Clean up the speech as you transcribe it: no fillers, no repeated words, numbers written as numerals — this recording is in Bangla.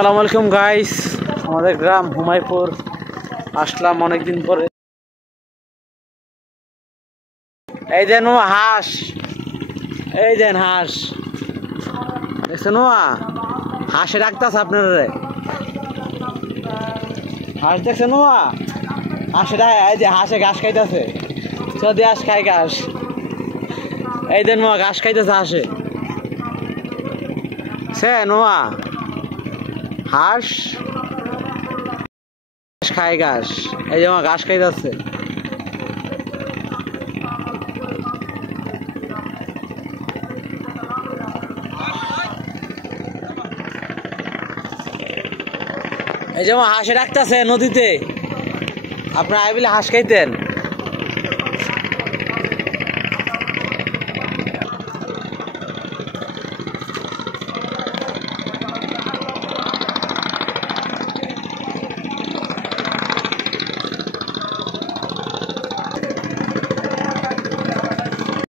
আসসালামু আলাইকুম গাইস, আমাদের গ্রাম হুমায়পুর আসলাম অনেকদিন পরে। এই দেন ও হাঁস, এই দেন হাঁস দেখছেন, ও হাঁসে রাখতেছে আপনার হাঁস দেখছেন, ও হাঁসেরা এই যে হাঁসে ঘাস খাইতেছে, যদি হাঁস খাই ঘাস, এই দেন নোয়া ঘাস খাইতেছে হাঁসে, সে নোয়া হাঁস খায় ঘাস, এই যে ঘাস খাইতেছে। এই যেমন হাঁসে রাখতেছে নদীতে, আপনার আইবিলে হাঁস খাইতেন।